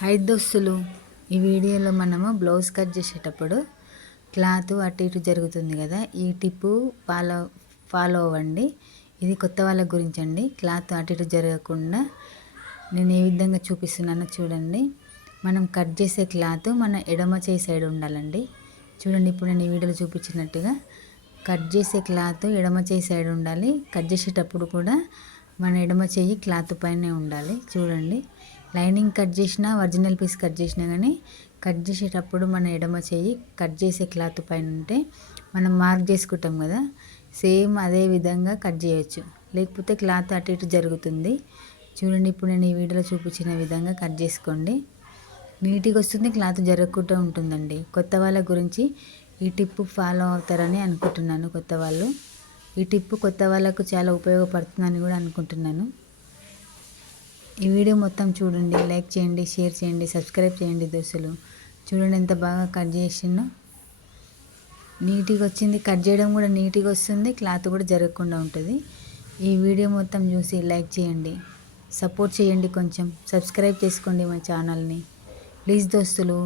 High దోస్తులు, ఈ వీడియోలో మనము బ్లౌజ్ కట్ చేసేటప్పుడు క్లాత్ అటు ఇటు జరుగుతుంది కదా, ఈ టిప్పు ఫాలో అవ్వండి. ఇది కొత్త వాళ్ళ గురించి అండి. క్లాత్ అటు ఇటు జరగకుండా నేను ఏ విధంగా చూపిస్తున్నానో చూడండి. మనం కట్ చేసే క్లాత్ మన ఎడమ చేయి సైడ్ ఉండాలండి. చూడండి, ఇప్పుడు నేను ఈ వీడియోలో చూపించినట్టుగా కట్ చేసే క్లాత్ ఎడమ చేయి సైడ్ ఉండాలి. కట్ చేసేటప్పుడు కూడా మన ఎడమ చెయ్యి క్లాత్ పైనే ఉండాలి. చూడండి, లైనింగ్ కట్ చేసినా ఒరిజినల్ పీస్ కట్ చేసినా కానీ కట్ చేసేటప్పుడు మన ఎడమ చెయ్యి కట్ చేసే క్లాత్ పైన ఉంటే మనం మార్క్ చేసుకుంటాం కదా, సేమ్ అదే విధంగా కట్ చేయొచ్చు. లేకపోతే క్లాత్ అటు ఇటు జరుగుతుంది. చూడండి, ఇప్పుడు నేను ఈ వీడియోలో చూపించిన విధంగా కట్ చేసుకోండి. నీట్గా వస్తుంది, క్లాత్ జరగకుండా ఉంటుందండి. కొత్త వాళ్ళ గురించి ఈ టిప్పు ఫాలో అవుతారని అనుకుంటున్నాను. కొత్త వాళ్ళు ఈ టిప్పు కొత్త వాళ్ళకు చాలా ఉపయోగపడుతుందని కూడా అనుకుంటున్నాను. ఈ వీడియో మొత్తం చూడండి, లైక్ చేయండి, షేర్ చేయండి, సబ్స్క్రైబ్ చేయండి దోస్తులు. చూడండి ఎంత బాగా కట్ చేసినో, నీట్గా వచ్చింది. కట్ చేయడం కూడా నీట్గా వస్తుంది, క్లాత్ కూడా జరగకుండా ఉంటుంది. ఈ వీడియో మొత్తం చూసి లైక్ చేయండి, సపోర్ట్ చేయండి, కొంచెం సబ్స్క్రైబ్ చేసుకోండి మా ఛానల్ని ప్లీజ్ దోస్తులు.